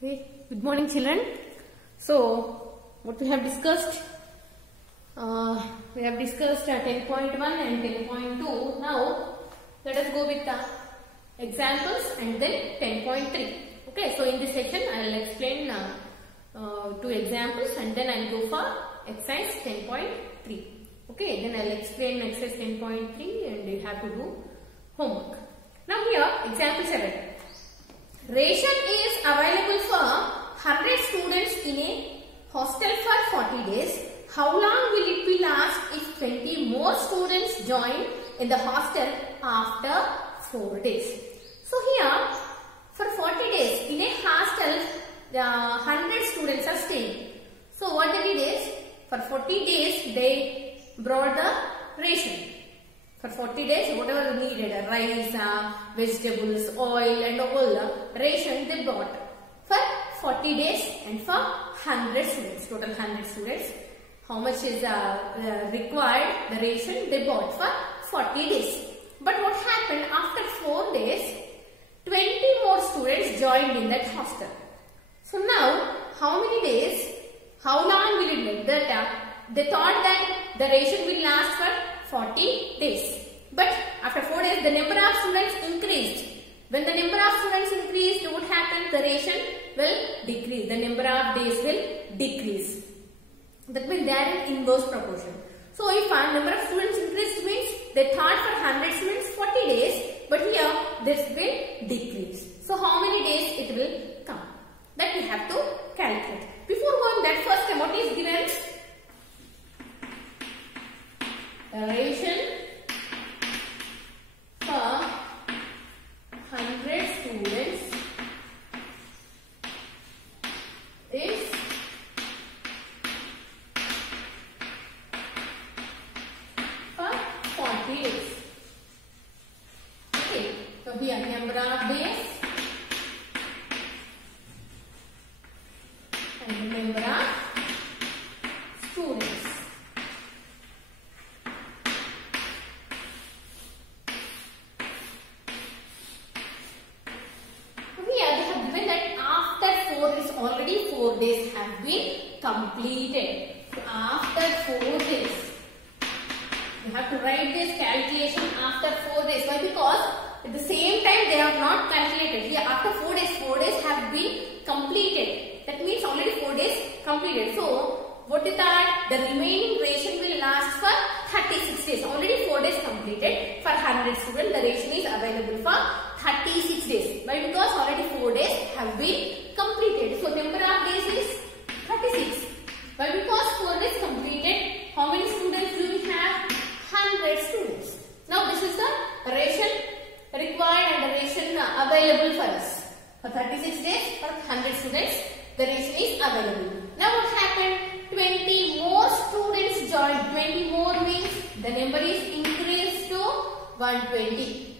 Okay. Good morning, children. So, what we have discussed? We have discussed 10.1 and 10.2. Now, let us go with the examples and then 10.3. Okay. So, in this section, I will explain two examples and then I will go for exercise 10.3. Okay. Then I will explain exercise 10.3 and you have to do homework. Now, here, example 7. Ration is available for 100 students in a hostel for 40 days. How long will it be last if 20 more students join in the hostel after 4 days? So here for 40 days in a hostel, the 100 students are staying. So what they did is for 40 days they brought the ration. For 40 days, whatever needed, rice, vegetables, oil and all ration they bought for 40 days and for 100 students, total 100 students. How much is required, the ration they bought for 40 days. But what happened after 4 days, 20 more students joined in that hostel. So now, how many days, how long will it be? They thought that the ration will last for 40 days. But after 4 days, the number of students increased. When the number of students increased, what happened? The ration will decrease. The number of days will decrease. That means they are in inverse proportion. So if our number of students increased means they thought for 100 students 40 days, but here this will decrease. So how many days it will come? That we have to calculate. Before going that, first what is given? The ration for 100 students is for 40 days. Okay, so here number of days and the number of students. Already 4 days have been completed. So after 4 days, you have to write this calculation after 4 days. Why? Because at the same time they have not calculated. Here after 4 days have been completed. That means already 4 days completed. So what is that? The remaining ration will last for 36 days. Already 4 days completed. For 100 students, the ration is available for 36 days. Why? Because already 4 days have been completed. So number of days is 36. Why? Because 4 days completed. How many students do we have? 100 students. Now this is the ration required and the ration available for us. For 36 days, for 100 students, the ration is available. Now what happened? 20 more students joined. 20 more means the number is increased to 120.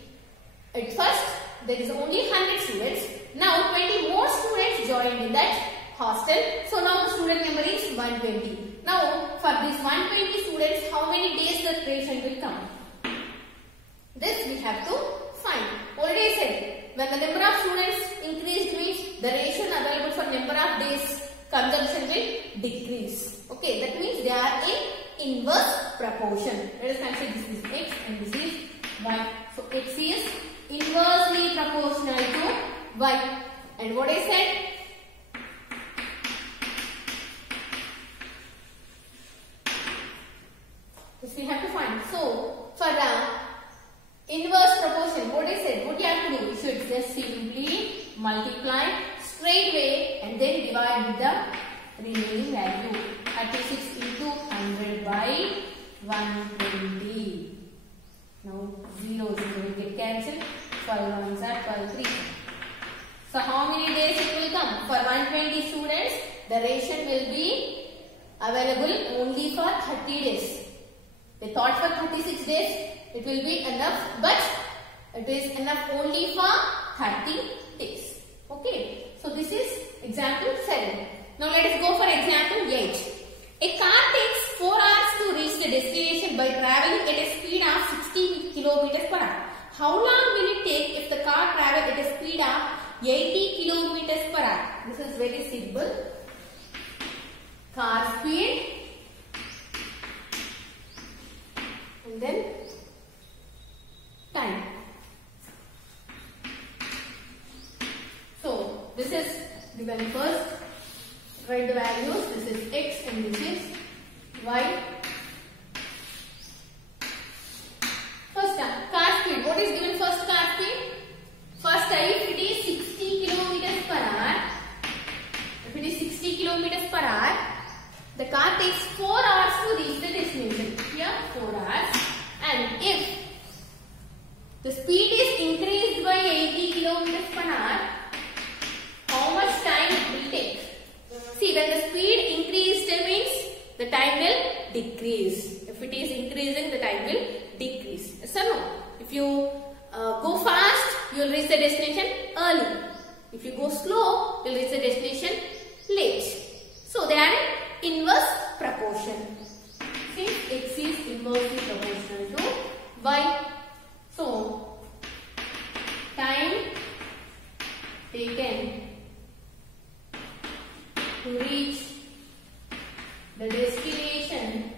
At first, there is only 100 students. Now 20 more students joined in that hostel. So now the student number is 120. Now for this 120 students, how many days the ration will come? This we have to find. Already I said, when the number of students increased means the ration available for number of days consumption will decrease. Okay, that means they are in inverse proportion. Let us consider this is x and this is y. So x is inversely proportional to y. And what I said? This we have to find. So for the inverse proportion, what I said? What you have to do? You should just simply multiply straight away and then divide with the remaining value. 36 into 100 by 120. Now 0 will get cancelled. 12 ones are 12 3. So how many days it will come? For 120 students, the ration will be available only for 30 days. They thought for 36 days it will be enough, but it is enough only for 30 days. Okay. So this is example 7. Now let us go for example 8. A car takes 4 hours to reach the destination by traveling at a speed of 60 km per hour. How long will it take if the car travels at a speed of 80 kilometers per hour. This is very simple. Car speed and then time. So this is given first. Write the values. This is x and this is y. First car speed. What is given first car speed? First if it is 60 kilometers per hour. If it is 60 kilometers per hour, the car takes 4 hours to reach the destination. Here 4 hours. And if the speed is increased by 80 kilometers per hour, how much time it will take? See, when the speed increased means the time will decrease. If it is increasing, the time will decrease. Yes or no? If you go fast, you will reach the destination early. If you go slow, you will reach the destination late. So they are in inverse proportion. Since x is inversely proportional to y. So time taken to reach the destination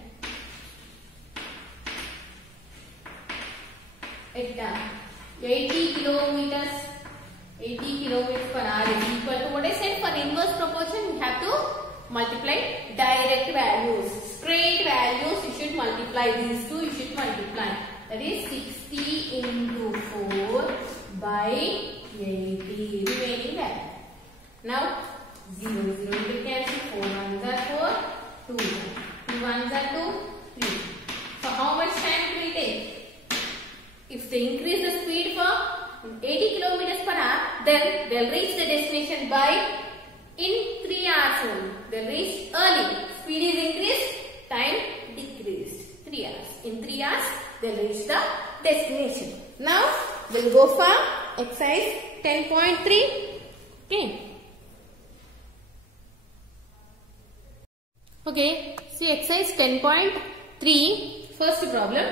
at 80 kilometers per hour is equal to what I said. For inverse proportion, you have to multiply direct values, straight values. You should multiply these two. You should multiply. That is 60 into 4 by 80 remaining value. Now 0 will cancel. 4 ones are 4, 2 ones are 2, 3. So how much time it will take? If they increase the speed for 80 kilometers per hour, then they will reach the destination by in 3 hours only. They will reach early. Speed is increased, time decreased. 3 hours. In 3 hours, they will reach the destination. Now, we will go for exercise 10.3. Okay. Okay. See exercise 10.3. First problem.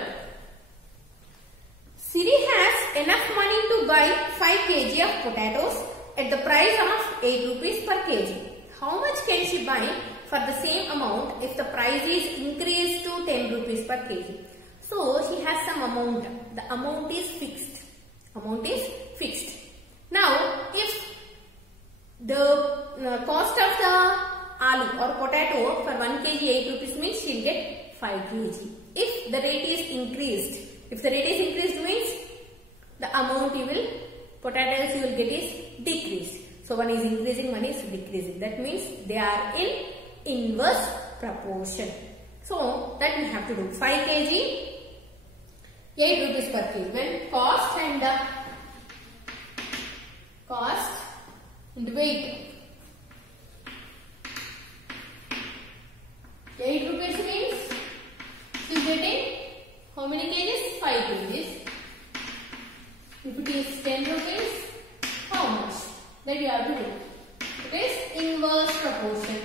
Siri has enough money to buy 5 kg of potatoes at the price of 8 rupees per kg. How much can she buy for the same amount if the price is increased to 10 rupees per kg? So she has some amount. The amount is fixed. Now if the cost of the aloo or potato for 1 kg 8 rupees means she will get 5 kg. If the rate is increased, means the amount potatoes you will get is decreased. So one is increasing, one is decreasing. That means they are in inverse proportion. So that we have to do 5 kg 8 rupees per kg. When cost and weight. 8 rupees means you getting how many kgs? 5 kgs. If it is 10 rupees, how much? That you have to do. It is inverse proportion.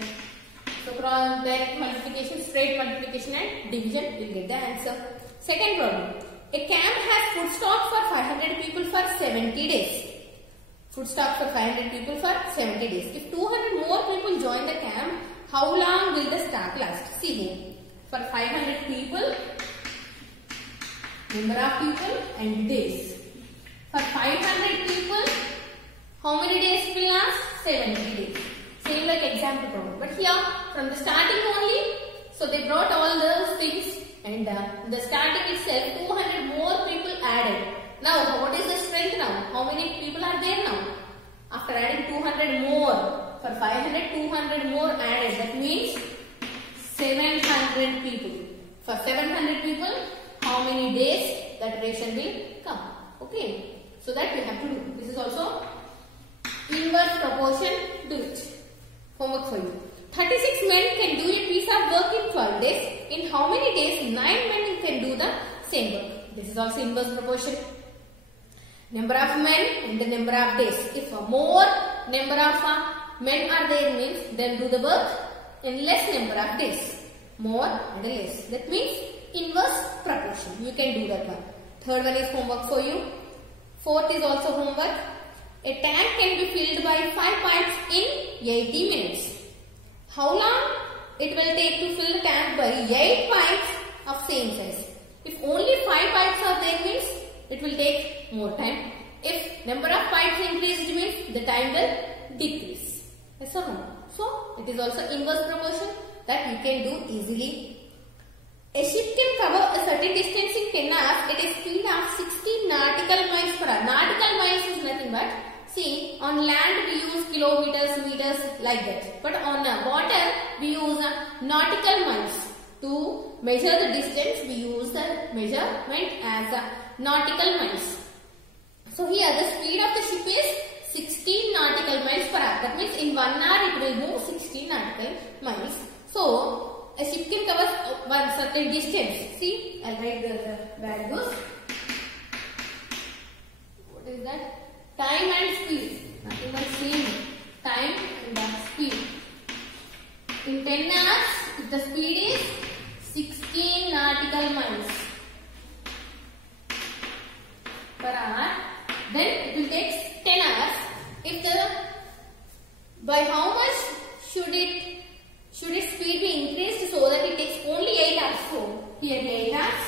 So cross direct multiplication, straight multiplication and division will get the answer. Second problem. A camp has food stock for 500 people for 70 days. Food stock for 500 people for 70 days. If 200 more people join the camp, how long will the stock last? See here. For 500 people, number of people and days. For 500 people, how many days will last? 70 days. Same like example problem. But here, from the starting only, so they brought all those things and the starting itself, 200 more people added. Now, what is the strength now? How many people are there now? After adding 200 more, for 500, 200 more added. That means 700 people. For 700 people, how many days that ration will come? Okay. So that we have to do. This is also inverse proportion. Do it. Homework for you. 36 men can do a piece of work in 12 days. In how many days 9 men can do the same work? This is also inverse proportion. Number of men and the number of days. If more number of men are there means then do the work in less number of days. More and less. That means inverse proportion. You can do that one. Third one is homework for you. Fourth is also homework. a tank can be filled by 5 pipes in 80 minutes. How long it will take to fill the tank by 8 pipes of same size? If only 5 pipes are there means it will take more time. If number of pipes increased means the time will decrease. Yes or no? So it is also inverse proportion that you can do easily. A ship can cover a certain distance in 10 hours at a speed of 60 nautical miles per hour. Nautical miles is nothing but, see, on land we use kilometers, meters like that. But on water we use nautical miles. To measure the distance we use the measurement as nautical miles. So here the speed of the ship is 16 nautical miles per hour. That means in 1 hour it will move 16 nautical miles. So a ship can cover one certain distance. See, I'll write the values. What is that? Time and speed. Nothing but same. Time and speed. In 10 hours, if the speed is 16 nautical miles per hour, then it will take 10 hours. If by how much should its speed be increased so that it takes only 8 hours? So here 8 hours.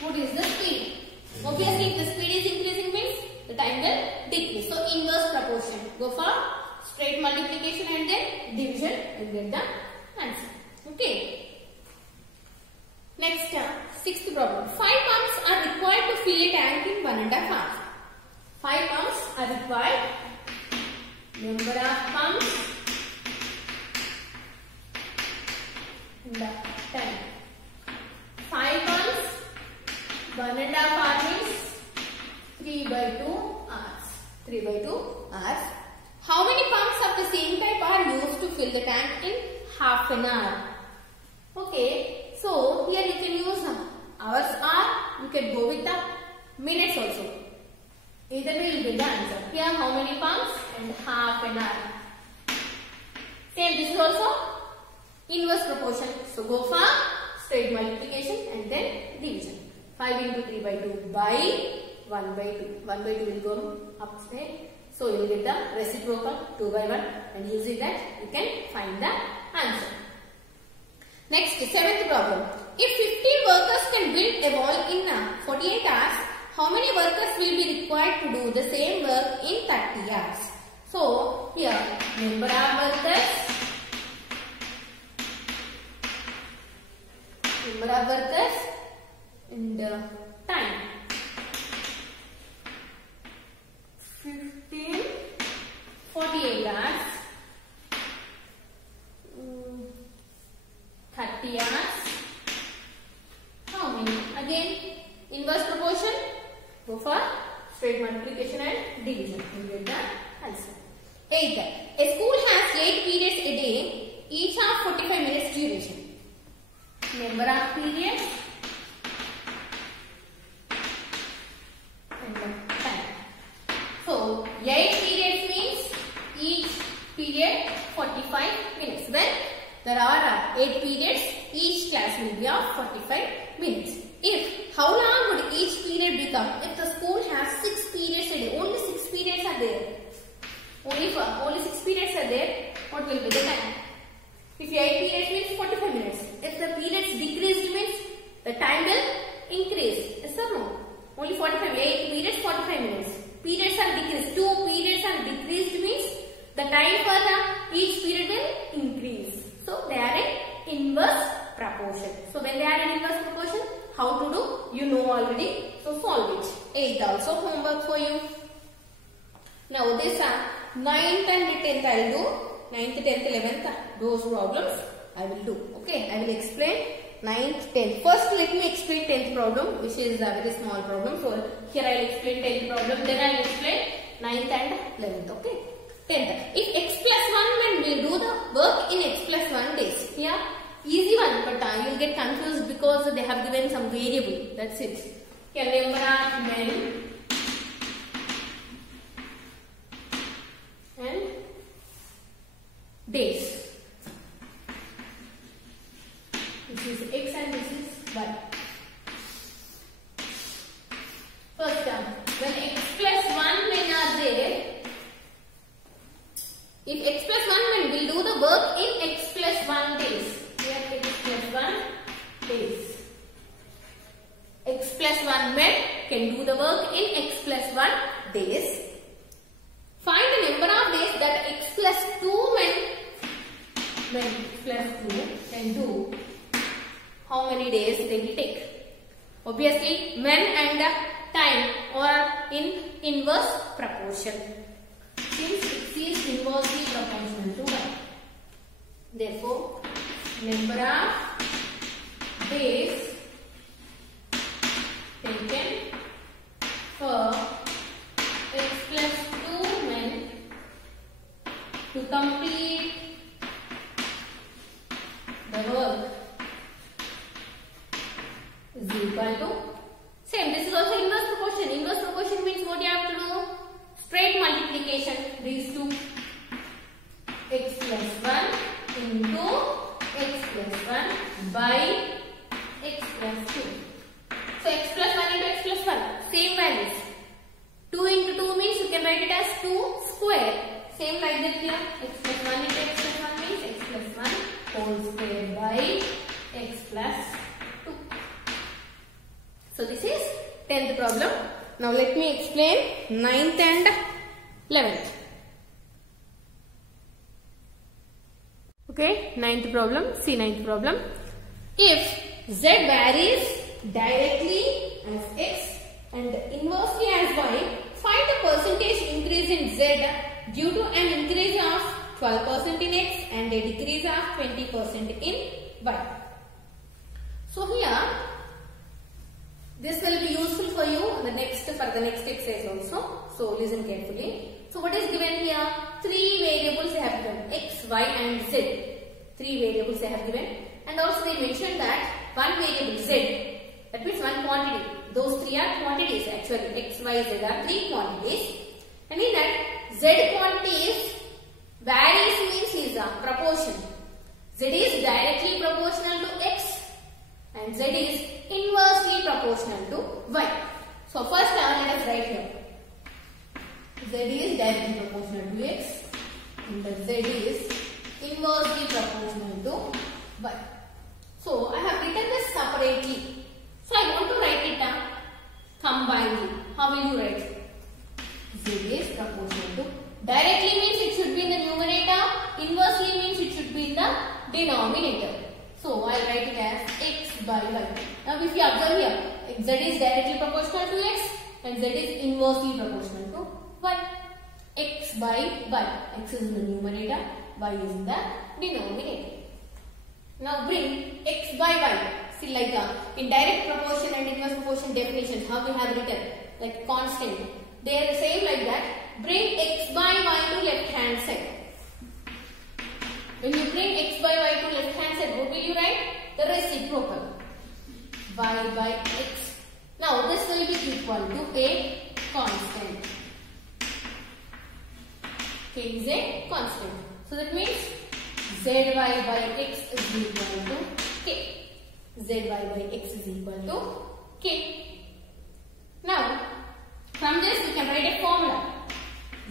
What is the speed? Obviously, if the speed is increasing means the time will decrease. So inverse proportion. Go for straight multiplication and then division and get the answer. Okay. Next, sixth problem. 5 pumps are required to fill a tank in 1.5 hours. 5 pumps are required. Number of pumps in the tank. 5 pumps, 1.5 hours means 3 by 2 hours. 3 by 2 hours. How many pumps of the same type are used to fill the tank in half an hour? Okay. So here you can use hours or you can go with the minutes also. Either way you will get the answer. Here how many pumps and half an hour. Same, this is also inverse proportion. So go for straight multiplication and then division. 5 into 3 by 2 by 1 by 2. 1 by 2 will go upstairs. So you will get the reciprocal 2 by 1 and using that you can find the answer. Next, seventh problem. If 50 workers can build a wall in 48 hours, how many workers will be required to do the same work in 30 hours? So, here, number of workers and time. 15, 48 hours. 30 hours. How many? Again, inverse proportion. Go for straight multiplication and division. You get the answer. 8. A school has 8 periods a day, each of 45 minutes duration. Number of periods and time. So, 8 periods means each period 45 minutes. Then there are 8 periods, each class will be of 45 minutes. How long would each period become? If the school has 6 periods a day, only 6 periods are there. Only 6 periods are there, what will be the time? If 8 periods means 45 minutes. If the periods decreased means the time will increase. Yes or no? Only 45, 8 periods, 45 minutes. Periods are decreased. 2 periods are decreased means the time for each period will increase. So they are in inverse proportion. So when they are in inverse proportion, how to do? You know already. So solve it. 8th also homework for you. Now this 9th and 10th I will do. 9th, 10th, 11th those problems I will do. Okay, I will explain 9th, 10th. First let me explain 10th problem, which is a very small problem. So here I will explain 10th problem. Then I will explain 9th and 11th. Okay. 10th. If x plus 1 when we do the work in x plus 1 days. Here, easy one, but you will get confused because they have given some variable. That's it. Here, number of men and days. This is x and this is y. First term, when x plus 1 men are there, many days they will take. Obviously, when and time are in inverse proportion. Since x is inversely proportional to y, therefore number of days taken for x plus 2 men to complete the work is equal to same. This is also inverse proportion. Inverse proportion means what you have to do? Straight multiplication. These two, x plus 1 into x plus 1 by x plus 2. So x plus 1 into x plus 1, same values. 2 into 2 means you can write it as 2 square. Same like that here. X plus 1 into x plus 1 means x plus 1 whole square by x plus 2. So this is 10th problem. Now let me explain 9th and 11th. Okay, 9th problem. See 9th problem. If z varies directly as x and inversely as y, find the percentage increase in z due to an increase of 12% in x and a decrease of 20% in y. So here, this will be useful for you for the next exercise also. So listen carefully. So what is given here? 3 variables they have given, x, y and z. 3 variables they have given, and also they mentioned that one variable z, that means one quantity. Those 3 are quantities actually. X, y, z are 3 quantities, and in that z quantities varies means is a proportion. Z is directly proportional to x and z is inversely proportional to y. So first let us write here. Z is directly proportional to x and z is inversely proportional to y. So I have written this separately. So I want to write it down combinedly. How will you write? Z is proportional to, directly means it should be in the numerator, inversely means it should be in the denominator. So I will write it as x by y. Now if you observe here, z is directly proportional to x and z is inversely proportional to y. X by y. X is in the numerator, y is in the denominator. Now bring x by y. See, like in direct proportion and inverse proportion definitions, how we have written, like constant. They are the same like that. Bring x by y to left hand side. When you bring x by y to left hand side, what will you write? The reciprocal. Y by x. Now this will be equal to a constant. K is a constant. So that means zy by x is equal to k. Zy by x is equal to k. Now from this we can write a formula.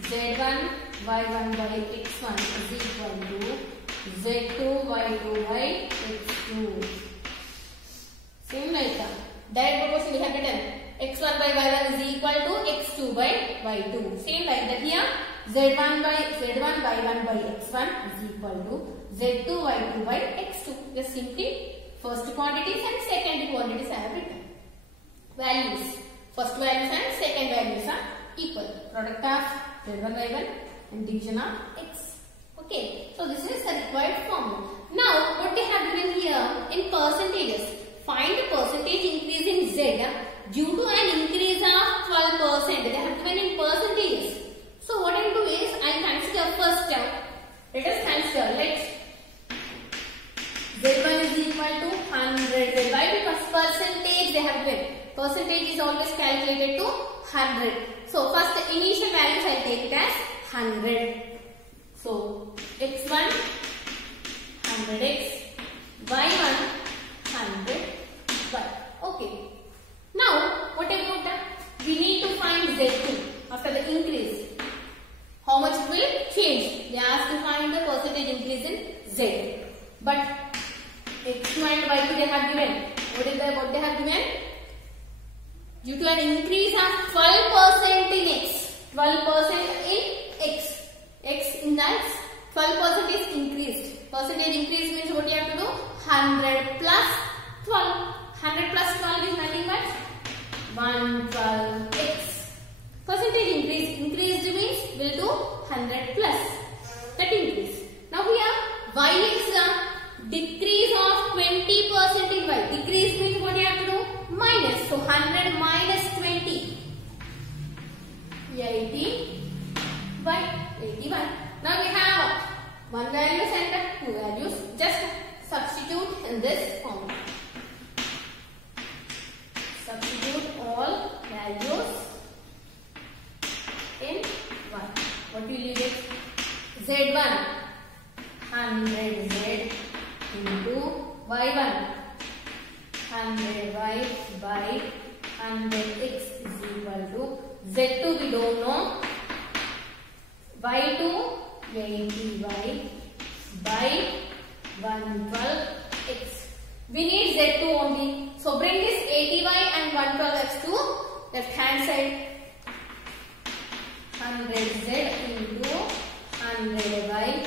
Z1 y1 by x1 is equal to z2 y2 by x2. Same like that. Direct proportion we have written x1 by y1 is equal to x2 by y2. Same like that here. Z1 y1 by x1 is equal to z2 y2 by x2. Just simply first quantities and second quantities I have written. Values. First values and second values are equal. Product of z1 y1 and division of x. Okay. So this is the required formula. Now what they have given here in percentages. Find the percentage increase in z due to an increase of 12%. They have given in percentages. So what I will do is I will consider first term. Let us consider. Let's z1 is equal to 100. Why? Because percentage they have given. Percentage is always calculated to 100. So first the initial values I will take it as 100. So x1 100x, y1 100y. Okay. Now what about that? We need to find z2 after the increase. How much it will change? They ask to find the percentage increase in z. But x2 and y2 they have given. What they have given? Due to an increase of 12% in x. 12% in x. X in that 12% is increased. Percentage increase means what you have to do? 100 plus 12. 112x. Percentage increase. Increased means will do 100 plus. That increase. Now here y is a decrease of 20% in y. Decrease means what you have to do? Minus. So 100 minus 20. 80 by 81. Now we have one value and two values. Just substitute in this form. Substitute all values in 1. What will you get? Z1 100Z into Y1 100Y by 100X is equal to Z2 we don't know. Y2 80Y by 112X. We need Z2 only. So bring this 80Y and 112X to left hand side. 100Z into 100Y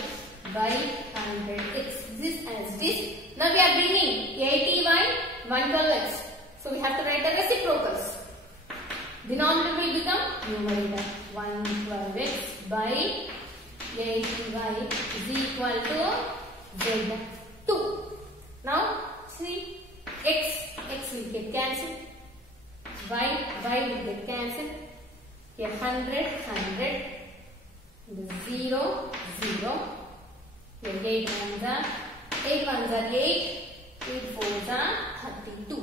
by 100X. This as this. Now we are bringing 80Y 112X. So we have to write the reciprocals. Denominator will become numerator. 112X by 80Y is equal to Z2. Now see x will get cancelled. Y will get cancelled. Here 100 0 0. Here 8 ones are 8 8 4s are 32.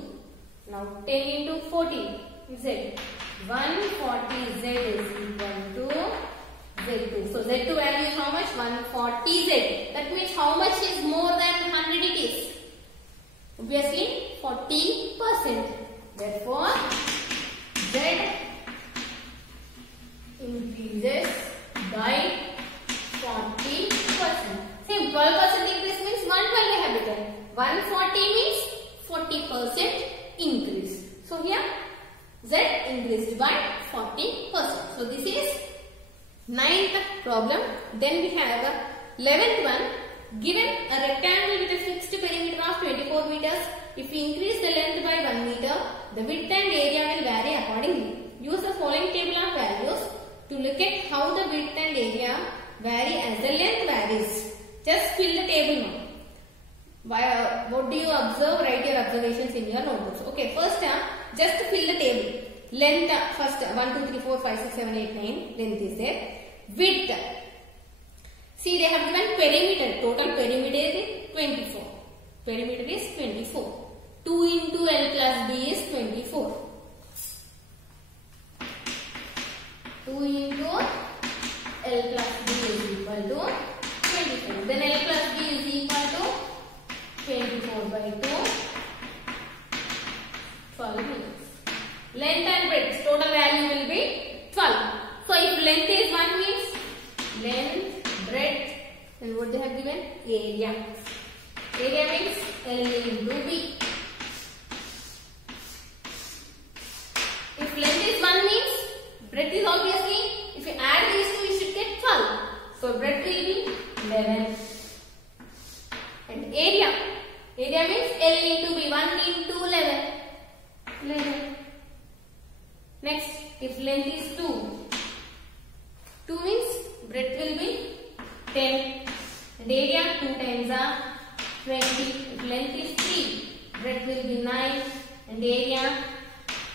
Now 10 into 14 Z. 140Z is equal to Z2. So Z2 value is how much? 140Z. That means how much is more than 100 it is? Obviously 40%. Therefore Z increases by 40%. Same 12% increase means 112 we have written. 140 means 40% increase. So here Z increased by 40%. So this is 9th problem. Then we have 11th one. Given a rectangle with a fixed perimeter of 24 meters, if we increase the length by 1 meter, the width and area will vary accordingly. Use the following table of values to look at how the width and area vary as the length varies. Just fill the table now. What do you observe? Write your observations in your notebooks. Okay, first just fill the table. Length first 1, 2, 3, 4, 5, 6, 7, 8, 9. Length is there. Width. See, they have given perimeter. Total perimeter is 24. Perimeter is 24. 2 into L plus B is 24. 2 into L plus B is equal to 24. Then L plus B is equal to 24 by 2. 12 meters. Length and breadth. Total value will be 12. So if length is 1 means length, breadth, and what they have given? Area. Area means L into B. If length is 1 means breadth is obviously, if you add these two, you should get 12. So breadth will be 11. And area. Area means L into B. 1 into 11. 11. Next, if length is 2. 2 means breadth will be 10. And area 2 times are 20. If length is 3, breadth will be 9. And area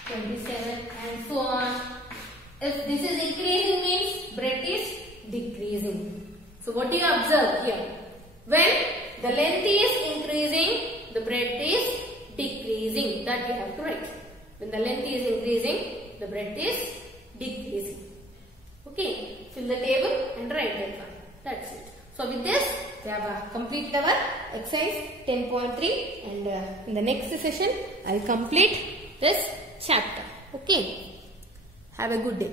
27 and so on. If this is increasing means breadth is decreasing. So what do you observe here? When the length is increasing, the breadth is decreasing. That we have to write. When the length is increasing, the breadth is decreasing. Okay, fill the table and write that one. That's it. So with this, we have completed our exercise 10.3 and in the next session, I will complete this chapter. Okay, have a good day.